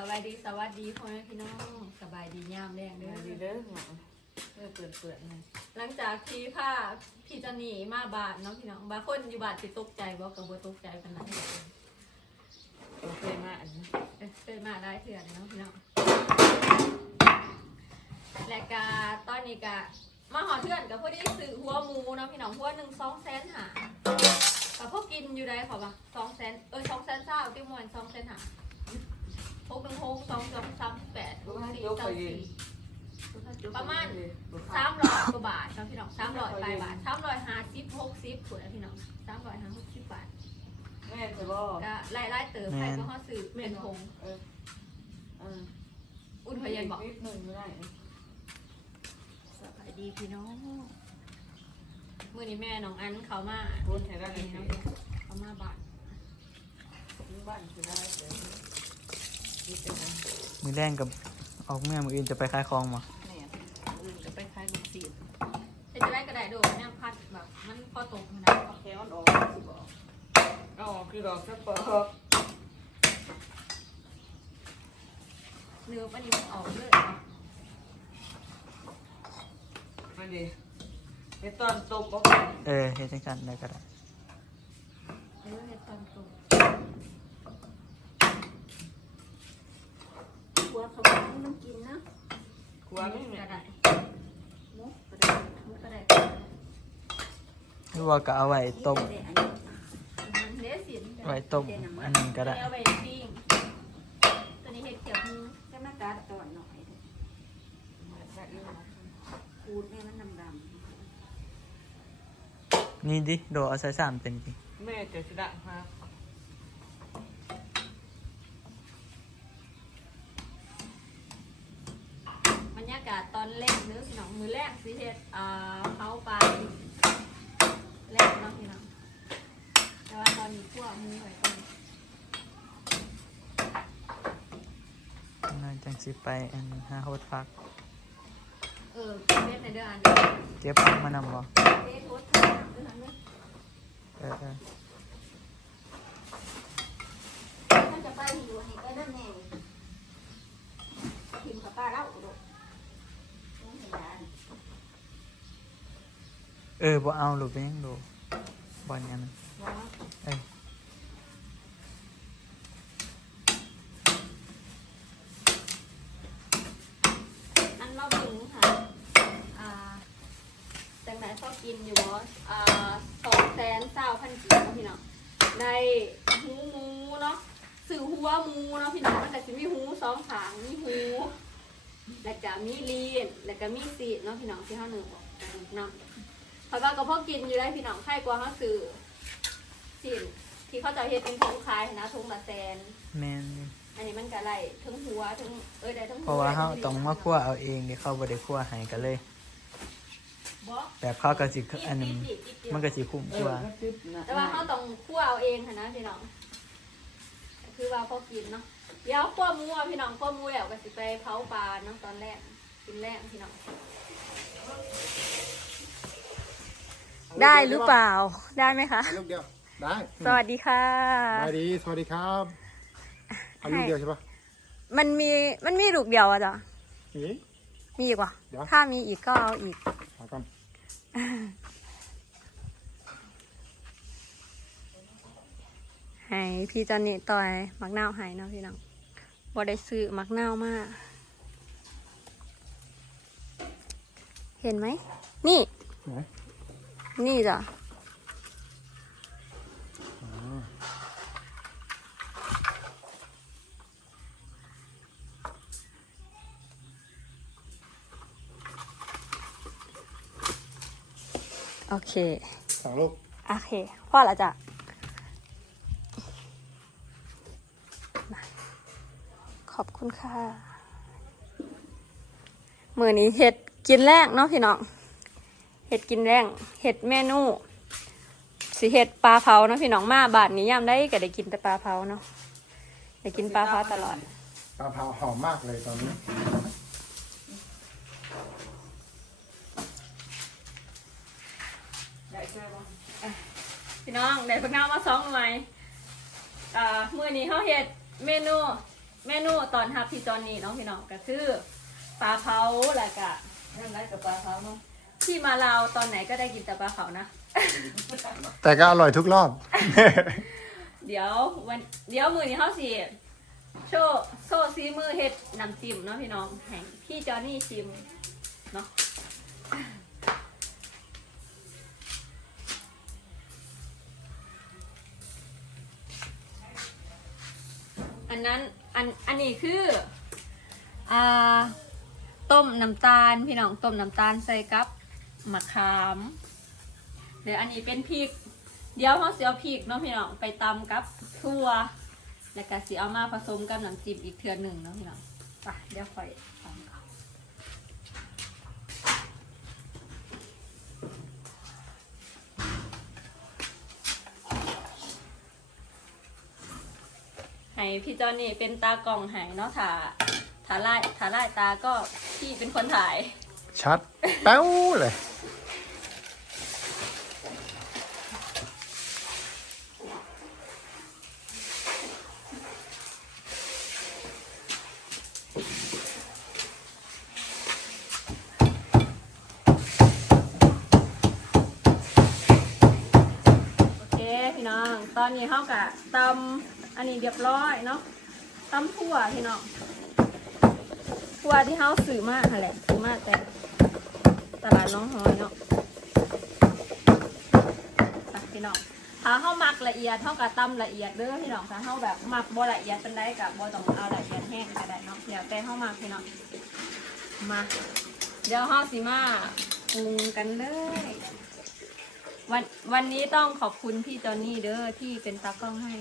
สวัสดีสวัสดีพ่อแม่พี่น้องสบายดียามแรงเด้เดี๋ยวดีอเด้อหนังเออเปิดเปิดหน่อยหลังจากที่ผ้าพี่จะหนีมาบาทเนาะพี่น้องบางคนอยู่บาทสิตกใจบ่กับบ่ตกใจปานนั้นโอเคมากอันนี้เอ้ยเคยมาได้เถื่อนเนาะพี่น้องและกาตอนนี้กะมาหอเถื่อนกับพวกที่ซื้อหัวหมูเนาะพี่น้องหัวหนึ่งสองแสนหากับพวกกินอยู่ได้ขอปะสองแสนเออสองแสนเศร้าที่มวนสองแสนหา หกหนึ่งหกสองสองสามแปดหลูกกให้สี่ยกไปสามยืสี่นประมาณลูกสามร้อยกว่าบาทเนาะพี่น้องสามร้อยปลายบาทสามร้อยห้าสิบหกสิบถูกแล้วพี่น้องสามร้อยห้าหกสิบบาทแม่จะบอกก็ไล่ไล่เติมไปเพราะเขาซื้อเป็นผงเออเอออุ่นพยันบอกนิดหนึ่งไม่ได้สบายดีพี่น้องมื่อนี้แม่น้องอันเขามาพูดให้ได้เลยนี่นะเนาะเขามาบ้านบ้านคือได้เดี๋ย วนี่เป็นไงมือแรงกับออกเมื่อมืออื่นจะไปขายของมาแม่อื่นจะไปคล้ายลูกศิษย์จะได้กระไดโดดเนี่ยพัดแบบมันพอตกนะแค่อ่อนออกสิบอกอ๋อคือดอกสปอร์เนื้อปันนี้มันออกเลยมาดิในตอนตกบอกเออเฮ็ดจังกันได้ก็ได้ เนื้อเห็ดตอนตก หั วเขาบอกให้มันกินนะกลัวไม่แม่กระไดมุกกระดาษมุกกระไดหรือว่าก็เอาไว้ต้มเด็ดอันนี้มันเนื้อสินไว้ต้มอันนึงก็ได้เอาไปปิ้งตัวนี้เห็ดเขียวมือจะมาตัดตอนหน่อยเถอะขูดให้มันดำนี่ดิโดเอาใส่สามเป็นดิแม่จะสิได้ครับ กาศตอนแรกเนื้อพี่น้องมือแรกสิเห็ดอ่าเผาปลาแรกเนาะพี่น้องแต่ว่าตอนนี้คั่วมือไว้ก่อนน่าจังสิไปอันหาโฮดฟัก เออเม็ดในเดือนเดียวเก็บผักมานำบ่เม็ดโทษทางด้วยนะเนี่ยเออเออๆมันจะไปอยู่ให้ก็นั่นแน่พิมพ์กับป้าเล่าดูต้องเห็นร้าน เออบ่เอาลูกเป็นหยังโดบ่อนอันนั้นว้าวเอออันมาบึงค่ะอ่าจังไหนชอบกินอยู่บอสอ่าสองแสนเก้าพันกีบเนาะพี่น้องได้หูหมูเนาะสื่อหัวหมูเนาะพี่น้องมันก็จะมีหูสองขางมีหูแล้วก็มีลีนแล้วก็มีสีเนาะพี่น้องที่ห้าหนึ่งบอกกระดูกน้ำ เพราะว่าก็พอกินอยู่ได้พี่น้องไข่กว่าเขาซื้อสินที่เขาจะเฮ็ดเป็นถุงขายนะถุงละแสนแม่นอยู่อันนี้มันก็ไล่ทั้งหัวทั้งเอ้ยได้ทั้งหัวเพราะว่าเฮาต้องมาคั่วเอาเองเดี๋ยวเขาบ่ได้คั่วให้กันเลยบ่แบบเขาก็สิอันนึงอีกอีกอีกมันก็สิคุ้มเอกอว่าก็จิ๊บนะแต่ว่าเขาต้องคั่วเอาเองค่ะนะพี่น้องคือว่าพอกินเนาะเดี๋ยวคั่วหมูอะพี่น้องคั่วหมูแล้วก็สิไปเผาปลาเนาะตอนแรกกินแรกพี่น้อง ได้หรือเปล่า ได้ไหมคะ ลูกเดียว ได้สวัสดีค่ะ สวัสดี สวัสดีครับเอาลูกเดียวใช่ปะมันมีมันมีลูกเดียวอะจ้ะนี่ มีอีกว่ะเดี๋ยว ถ้ามีอีกก็เอาอีก หากันให้พี่จอนนี่ต่อยมักนาวให้เนาะพี่น้องบ่ได้ซื้อมักนาวมาเห็นไหม นี่ ไหน นี่จ้ะอ๋อโอเคสองลูก โอเค พ่อละจ้ะมาขอบคุณค่ะ มือนี้เห็ดกินแรกเนาะพี่น้อง เห็ดกินแรงเห็ดเมนูสิเห็ดปลาเผาเนาะพี่น้องมาบาทนี้ยามได้ก็ได้กินแต่ปลาเผาเนาะได้กินปลาเผาตลอด ปลาเผาหอมมากเลยตอนนี้ ได้ใช่ปะพี่น้องได้พักน้ำมาสองหน่วยอ่ามื้อนี้เขาเฮ็ดเมนูเมนูตอนทับที่จอนนี่เน้องพี่น้องก็คือปลาเผาแล้วก็นั่นไรกับปลาเขาเนาะ ที่มาลาวตอนไหนก็ได้กินแต่ปลาเผานะ แต่ก็อร่อยทุกรอบ เดี๋ยววันเดี๋ยวมือนี้เขาสิโชว์โซ่ซีมือเฮ็ดน้ำจิ้มเนาะพี่น้องให้พี่จอนนี่ชิมเนาะอันนั้นอันอันนี้คืออ่าต้มน้ำตาล พี่น้องต้มน้ำตาลใส่กับ มะขามเดี๋ยวอันนี้เป็นพริก เดี๋ยวเขาสิเอาพริกเนาะพี่น้องไปตำกับทั่ว แล้วก็สิเอามาผสมกับน้ำจิ้มอีกเทือหนึ่งเนาะพี่น้องไปเดี๋ยวค่อยตำเอาให้พี่จอนนี่เป็นตากล่องให้เนาะถ้าถ้าไล่ถ้าไล่ตาก็พี่เป็นคนถ่าย ชัด แป๊วเลย โอเคพี่น้ อนนี้เขากะตำอันนี้เรียบร้อยเนาะตำถั่วพี่น้องถั่วที่เขาซื้อมาหั่นแหละซื้อมาแต่ตลาดน้องหอยเนาะไปพี่น้องถ้าเขามักละเอียดเขากะตำละเอียดเด้อพี่น้องถ้าเขาแบบมักบ่ละเอียดเป็นได้กับบ่ต้องเอาละเอียดแห้งก็ได้เนาะเดี๋ยวแต่เขามักพี่น้องมา เดี๋ยวเขาสิมาปรุงกันเลย วันวันนี้ต้องขอบคุณพี่จอนนี่เด้อที่เป็นตากล้องให้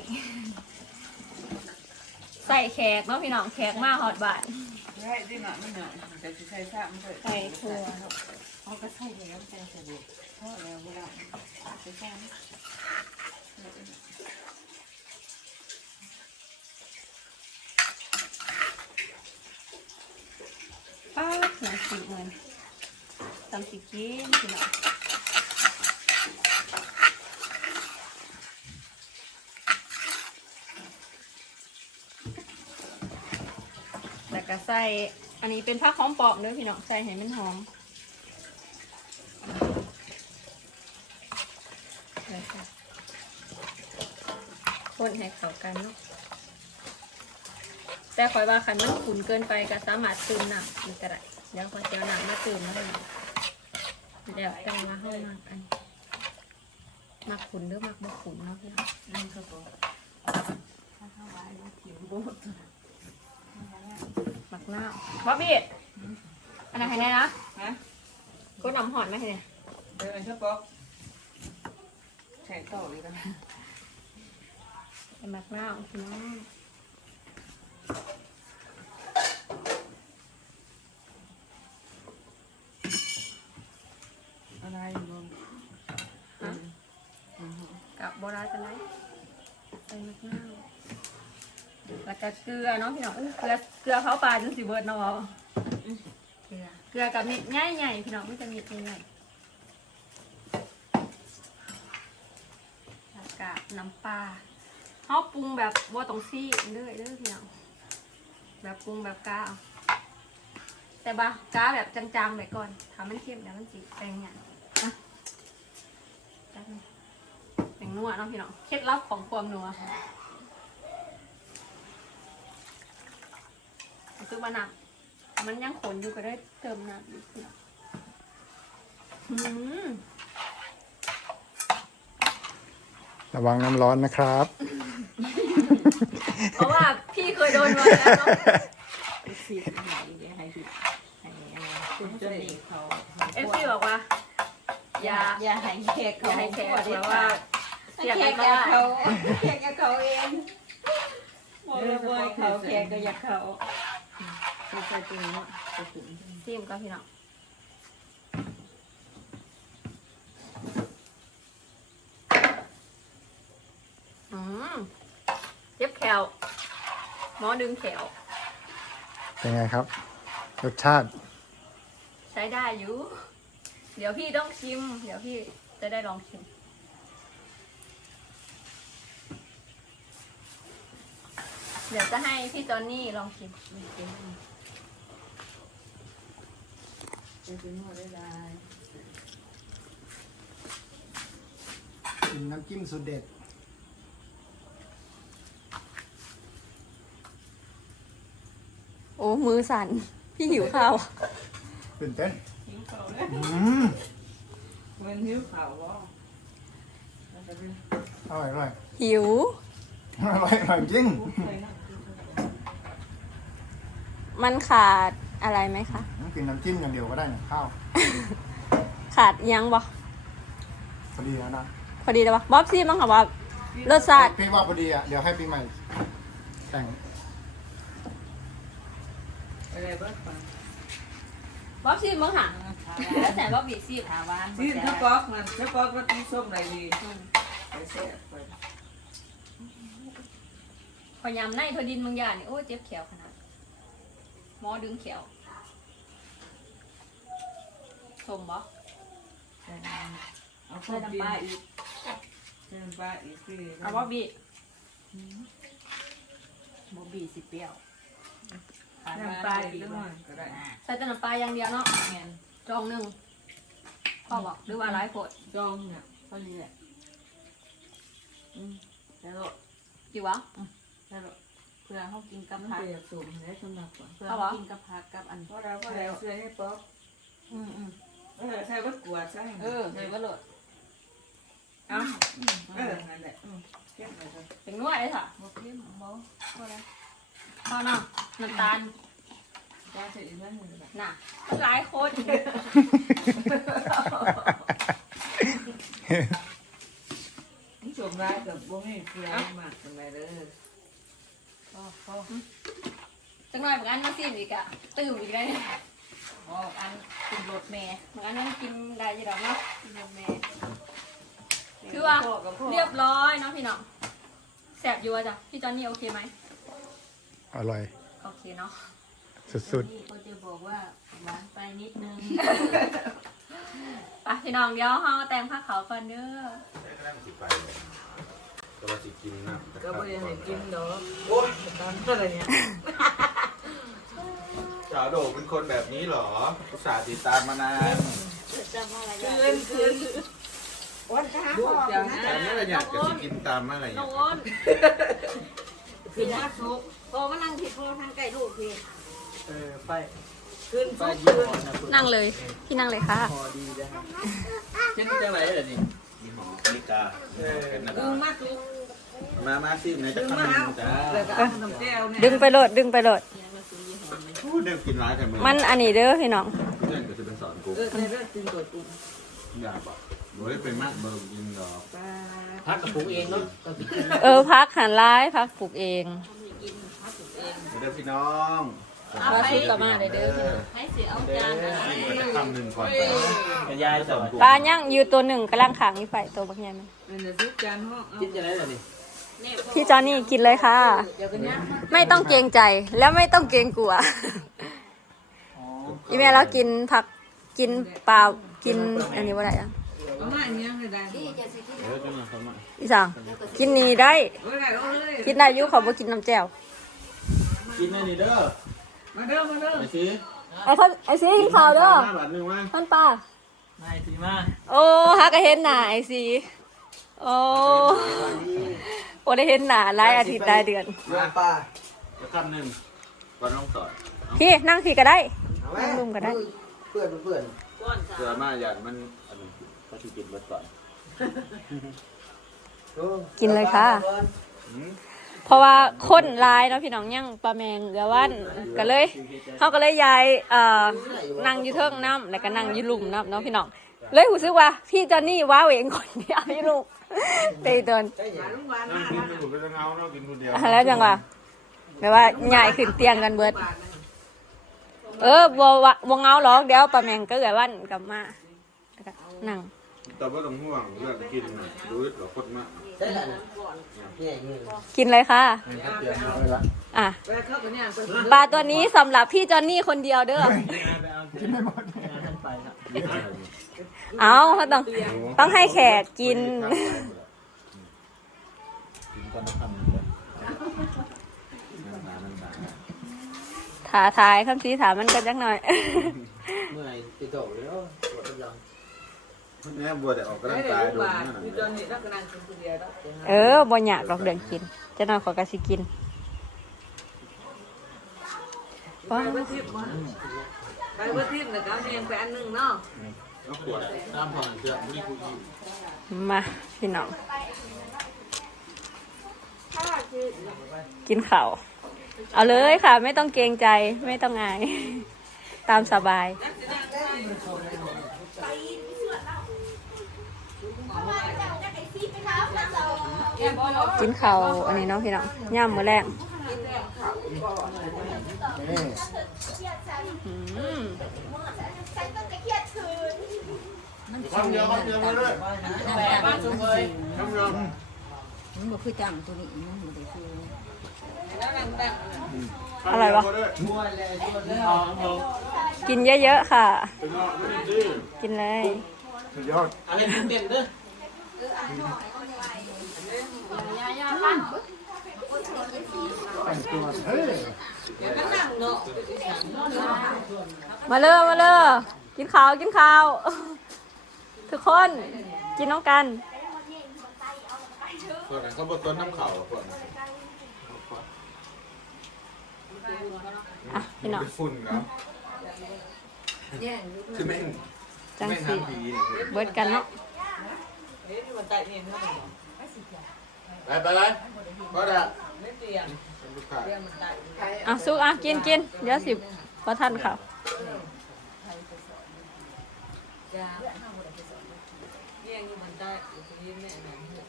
ใส่แขกเนาะพี่น้องแขกมาฮอตบาทได้ได้หน่อยไม่หน่อยแต่จะใช้ซ้ำเลยใส่ถั่วเขาก็ใช่แล้วแต่สะดวกเพราะแล้วเวลาใช้ซ้ำป้าหนังสีเหมือนตำสีกินพี่น้อง แล้วก็ใส่ อันนี้เป็นผักหอมปอกเด้อพี่น้องใส่ให้มันหอมเลยค่ะคนให้เข้ากันเนาะแต่คอยว่าคันมันขุนเกินไปก็สามารถตื่นหนักมันก็ได้เดี๋ยวคอเจียวหนักมาตื่นมาให้เดี๋ยวแต่ว่าห้องมากอันมักขุนหรือมักบ่ขุนเนาะพี่น้องนั่นก็บอกถ้าเข้าไว้ผิวโบดมัก หน้าบ๊อบบี้อันไหนให้แน่นะฮะก็น้ำหอนไหมให้เนี่ยเดินเชื่อป๊อกแข่งต่อเลยกันเป็นมักหน้าพี่น้อง อะไรบ้าง กับโบราณจะไหนใส่มักหน้า แล้วก็เกลือเนาะพี่น้องอู้เกลือเกลือเผาปลาจนสิเบิดเนาะเกลือเกลือกับเม็ดง่ายใหญ่ๆพี่น้องไม่จะมีตัวใหญ่แล้วกะน้ำปลาเขาปรุงแบบว่าต้องซี่เด้อเด้อพี่น้องแบบปรุงแบบกาเอาแต่บากาแบบจางๆไปก่อนถ้ามันเค็มแล้วมันจีแปลงเนี่ยนะจัดเลยแปลงนัวเนาะพี่น้องเคล็ดลับของความนัว คือมาน้ำมันยังขนอยู่ก็ได้เติมน้ำอีกพี่น้องอืมระวังน้ำร้อนนะครับ เพราะว่าพี่เคยโดนมาแล้วเนาะสิบหายเดี๋ยวให้สิบให้อะไรคุณจนเองเขาเอฟซีบอกว่า อย่าอย่าให้แขกอย่าเขาให้แขกแบบว่าเสียแขกันกไม่กับได้เขาแขกกับเขาเองบอกเลยว่าเขาแขกก็อยากเขา คือใส่ตัวนี้จะถึงซีมก็พี่น้องอืมเย็บแขวหมอดึงแขวเป็นไงครับ รสชาติ ใช้ได้อยู่ เดี๋ยวพี่ต้องชิม เดี๋ยวพี่จะได้ลองชิมอเดี๋ยวจะให้พี่จอนนี่ลองชิม จะกินหัวได้ได้กินน้ำจิ้มสุดเด็ด โอ้มือสั่น พี่หิวข้าวตื่นเต้นหิวเขาเลยอืมมันหิวเขาบ่แล้วก็เป็นอร่อยอร่อยหิว อร่อยอร่อยจริงเคยนั่งกินข้าวมันขาด อะไรไหมคะกินน้ำจิ้มอย่างเดียวก็ได้นะข้าวขาดยังบ่พอดีแล้วนะพอดีเลยปะบ๊อบซี่มั้งค่ะบ๊อบรสชาติพี่ว่าพอดีอะเดี๋ยวให้ปีใหม่แต่งอะไรบ้างปะบ๊อบซี่มั้งค่ะแล้วแต่บ๊อบบี้ซี่ถามว่าซีนถ้าป๊อกมันถ้าป๊อกก็ตีส้มอะไรดีไปเสียไปพยายามในทดินบางอย่างนี่โอ้เจ็บแขวขนาด หมอดึงแขวสมบ่เอาข้าวปลาอีกใส่น้ำปลาอีกคือเอาบ๊อบบี้บบีสิเปรี้ยวน้ำปลาอีกแล้วมันก็ได้ ใส่แต่น้ำปลาอย่างเดียวเนาะแม่นจองหนึ่งพ่อบอกหรือว่าหลายโพดจองเนี่ยเท่านี้แหละอืมแล้วกี่วะ แล้ว เพื่อเขากินกับมันผักเปียกสูงได้สำหรับก่อนเพื่อเขากินกับผักกับอันพอแล้วพอแล้วเสื้อให้ป๊อกอืมอืมเออใส่วัดกวาดใส่เออเลยว่าโหลดเอาเออนั่นแหละอืมเก็บไว้ก่อนเป็นนวดเลยค่ะบเปรี้ยวบ่บ่แล้วพ่อเนาะน้ำตาลปลาใส่อีกนิดหนึ่งแบบน่ะหลายโคตรนี่ชมร้ายกับวงให้เกลือมากทำไมเด้อพ อพอจังหน่อยเหมือนกันน้ำซีมอีกอะตื่มอีกได้พออันกินรถแม่เหมือนกันนั่งกินได้อยี่ดอกเนาะกินรถแม่คือว่าพ่อกับพ่อเรียบร้อยเนาะพี่น้องแสบอยู่อะจ้ะพี่จอนนี่โอเคไหมอร่อย โอเคเนาะสุดนี่ก็จะบอกว่าหวานไปนิดนึงไปพี่น้องเดี๋ยวเฮาแต่งผ้าขาวก่อนเด้อสิไปเลย ก็ว่าสิกินนะก็ไม่ได้ให้กินดอกโอ้ยตอนอะไรเนี่ยสาวโดเป็นคนแบบนี้เหรออุตส่าห์ติดตามมานานคืนคืนวันข้าลูพ่กออย่างนะแต่เมื่อไหรอยากจะสิกินตามเมื่อไหรน้อองยากอ้นคือว่าสุกพอมานั่งผิดพอทางไก่ลูกพี่เออไปคืนไปสุกยี่คืนห้อนะคุณนั่งเลย พี่นั่งเลยค่ะพอดีนะเช่นจังไรเหรอนี่มีหมอนิกาเป็นนะดึงมาสุกมามาสิไหนจะดึงทำมาหเอานึ่งจ้าแล้วก็เอาน้ำแก้วเนี่ยดึงไปโหลดดึงไปโหลด พูดเรื่องกินร้ายแต่มึงมันอันนี้เด้อพี่น้อง เพื่อนก็จะเป็นสอนกูเออในเรื่องกินตัวตุ้มอยากบอกโดยเป็นมากเบิร์กินดอกปลาพักกับปรุงเองเนาะก็สิกินเออพักหันร้ายพักปลูกเอง เด้อพี่น้อง เอาไปชุดต่อมาเลยเด้อพี่น้องให้เสียเอาจานนะกินไปคำหนึ่งก่อนกระยายสองปลาย่างอยู่ตัวหนึ่งกำลังขังอยู่ไฟตัวบักใหญ่มันอันนี้สุกจานห้องเอาคิดจังไรเหรอนี่พี่จอนนี่กินเลยค่ะเดี๋ยวกันเนี่ยไม่ต้องเกรงใจแล้วไม่ต้องเกรงกลัวอ๋ออีเมลเรากินผักกินเปล่ากินอันนี้ว่าไรอะเอามาอันนี้ไม่ได้ที่จะสิกินเออจังหวะเขามาอีสังกินนี่ได้ไม่ได้เอาเลยกินได้อยุเขาบ่กินน้ำแจ่วกินได้นี่เด้อ มาเด้อมาเด้อไปสิไอ้ท่านไอ้ซีกินข้าวเด้อห้าบาทหนึ่งว่าท่านป้า นายทีมาโอ้ฮักก็เห็นหน้าไอ้ซีโอ้โอ้ได้เห็นหน้าหลายอาทิตย์หลายเดือนมาป้าจะคำหนึ่งก่อนน้องสอนพี่นั่งพี่ก็ได้ เอาไหมนั่งรุมก็ได้ เพื่อนเพื่อนเสือมาอย่างมันอันนี้ก็ที่กินเบิดก่อนกินเลยค่ะอืม เพราะว่าคนหลายเนาะพี่น้องยังปลาแมงเกลือวันก็เลยเขาก็เลยย้ายเอ่อนั่งอยู่เทิงน้ำแล้วก็นั่งอยู่หลุมน้ำเนาะพี่น้องเลยรู้สึกว่าพี่จอนนี่ว้าเหวงคนเดียวอยู่ลูกตีตนมาวานนั่มางกินไม่ถูกเป็นเงาเนาะกินแล้วจังว่าแบบว่าใหญ่ขึ้นเตียงกันเบิด เออบัววะบัวเงาหรอกเดี๋ยวปลาแมงก็เกลือวันกลับมานั่งแต่ว่าต้องห่วงเรื่องกินดูหรอคนมาก ได้แล้วนี่นี่กินเลยค่ะๆเตรียมเอาไว้ละอะไปเข้ากันเนี่ยไปปลาตัวนี้สำหรับพี่จอนนี่คนเดียวเด้อ กินไม่หมดท่านไปครับเอาเขาต้อง ต้องให้แขกกิน กินก่อนนะคำหนึ่งเลยถาทายคำสีถามมันกันจักหน่อย เมื่อยติดโตแล้วปวดยัง แม่บัวแต่ออกกำลังกายโดนนั่นคือตอนนี้เรากำลังกินคนเดียวแล้วเออบ่อยากดอกเดืองกินเจะนอนขอกะสิกินไปเบอร์ทิพย์มาไปเบอร์ทิพย์นะครับเองไปอันหนึ่งเนาะแล้วปวดตามผ่อนเสื้อไม่ได้พูดดีมาพี่น้อง กินข้าวเอาเลยค่ะ ไม่ต้องเกรงใจไม่ต้องอาย ตามสบาย กินข้าวอันนี้เนาะพี่น้องย่ำมื้อแรกมความเดียวความเดียวมาเลยบ้านบูรณ์ความเดียวมันบ่คือจังตัวนี้มันบ่ได้คือร่อะไรวะกินเยอะๆค่ะ กินเลยสุดยอดอะไรเด่นเด้อ แต่งตัวเฮ้ย ก็นั่งเนาะ มาเลยมาเลยกินข้าวกินข้าว ทุกคนกินน้องกันส่วนนั้นเขาบอกต้นน้ำเข่าส่วนอะพี่น้องเป็นฝุ่นเนาะคือแม่งจังแม่งสิทำผีเนี่ยเบิดกันเนาะ เฮ้ยมันใจเนี่ยเนาะไปไปไปก็ได้ไม่เตียงเป็นลูกค้าเตียงมันใจอะซุกอะกินกินเดี๋ยวสิพอทันค่ะจ้าเตียงนี่มันได้อยู่ตรงนี้แม่นั่นเหรอ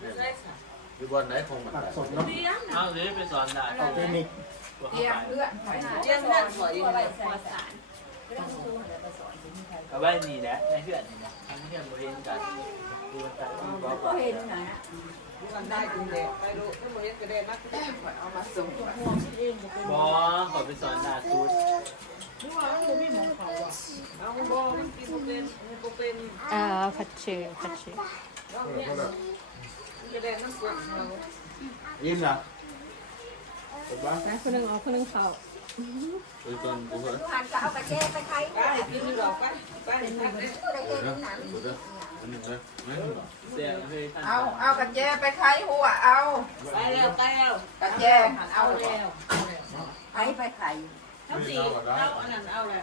ไม่ใช่ค่ะที่บอลไหนคงมันตัดได้สดเนาะเตียงเอาเดี๋ยวไปสอนได้เอาเทคนิคเตียงเพื่อนเตียงนั่นสวยยังไงเอาไว้นี่แหละในเพื่อนนี่นะทั้งเพื่อนบริเวณกันดูมันไปดูบอกว่า มันได้จริงเลยไปดูถ้าโมเห็นก็ได้มากได้เอามาส่งบอขอไปสอนดาซูดเอาบอมันกินเป็นมันเป็นเอ่อผัดเชยผัดเชยเออก็ได้จะได้น้ำส่วนเรายิ้มนเป็นบ้านะคนหนึ่งเอาคนหนึ่งเขา เป็นต้นกูเหรอไปกินดอกไปไปไปเออนะเออเด้ออันหนึ่งเลยไม่หนึ่งหรอเสียเคยท่านเอาเอากระเจไปไขหัวเอาไปแล้วไปแล้วกระเจหันเอาเอาแล้วไขไปไขทั้งสี่เอาอันนั้นเอาเลย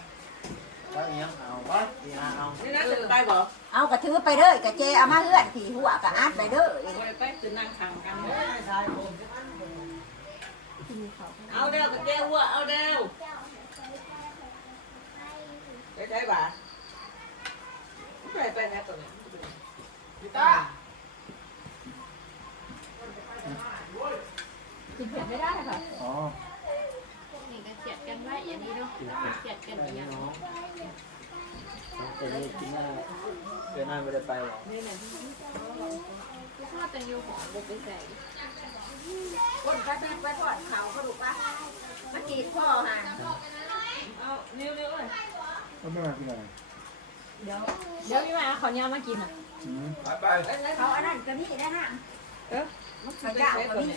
ก็เอี้ยเอาวะเอี้ยงเอานี่น่าจะไปบอกเอากระถือไปเด้อกระเจเอามาเลือนที่หัวกระอัดไปเด้อไปไปคือนั่งทางกัน เอาเด้อกระเจ้าวัวเอาเด้วไปใช่ป่ะไปไปนะตัวนี้ต้ากินเผ็ดไม่ได้ค่ะอ๋อนี่ก็เขียดกันไว้อย่างนี้เนาะเขียดกันอย่างนี้ แต่นี่กินหน้าเกินหน้าไม่ได้ไปหรอกพ่อตังยูของบุกไปใส่คนไปไปไปทอดเขาเขาดูป่ะมาจีบพ่อฮะเอานิ้วนิ้วเลยก็ไม่มาที่ไหนเดี๋ยวพี่มาขอเนี้ยมากินอะอืมไปไปเขาอันนั้นก็มีได้นะเออมันขยะก็มี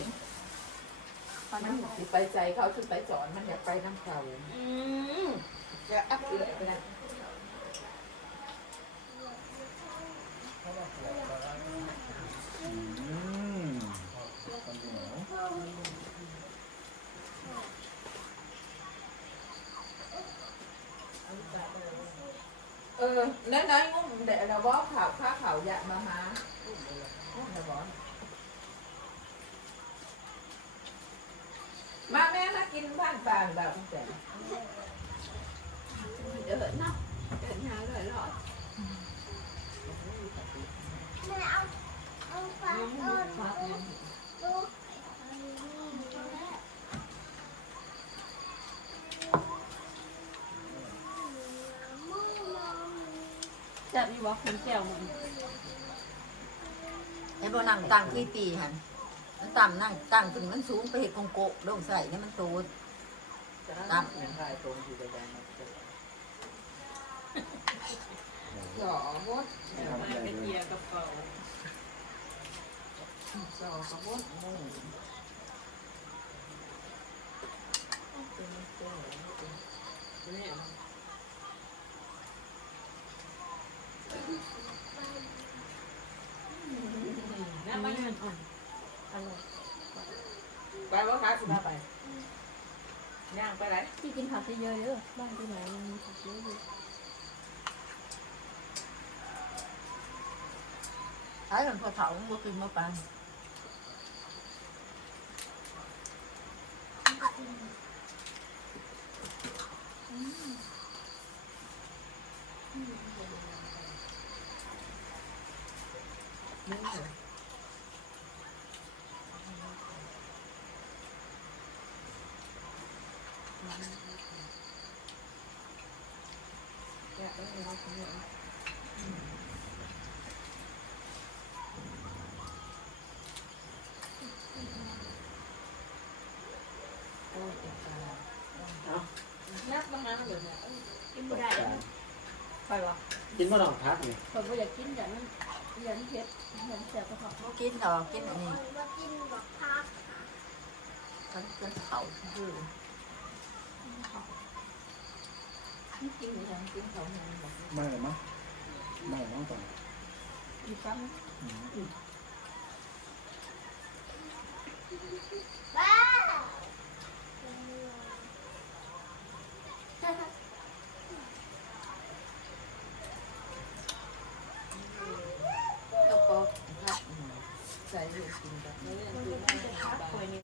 มันสิไปใจเขาชุดไปสอนมันอยากไปน้ำเขาอืมจะอัพเลยไปนะ อืมเออแล้วน้อยงุ้มเดี๋ยวเราบอกข่าวข้าข่าวอยากมาหามาแม่มากินบ้านป่านแบบแต่เดินเนาะ จะมีบอกคนแก้วมันไอ้บ่นั่งตั้งที่ปีหันมันต่ำนั่งตั้งถึงมันสูงไปเห็ดกงโกะลงใส่เนี่ยมันโตดตั้งเหมือนใครตรงที่จะแดงสอมดมาเป็นเกียร์กับเขาสอกับมดไปว่า Sao có bốt này. Cái này tôi là cái này. Bài bố khá của ba bài Nàng bài đấy Chị kinh thật thì dơ nữa Ba cái này Thấy làm phô thậu cũng có kinh mất bằng พอเผามันก็ขึ้นมาปานนับมาหาเลยเนี่ยกินบ่ได้ไปวะกินมะนาวพักนี่คนบ่อยากกินอย่างนั้นอย่างเผ็ดอย่างแซ่บก็พอบ่กินดอกกินอันนี้มันเป็นเผาคือกินอย่างกินเขาอย่างแบบไม่หรอมั้งไม่หรอมั้งก่อนมีซ้ำก็พอพักใส่ลูกกินแบบ นี้คื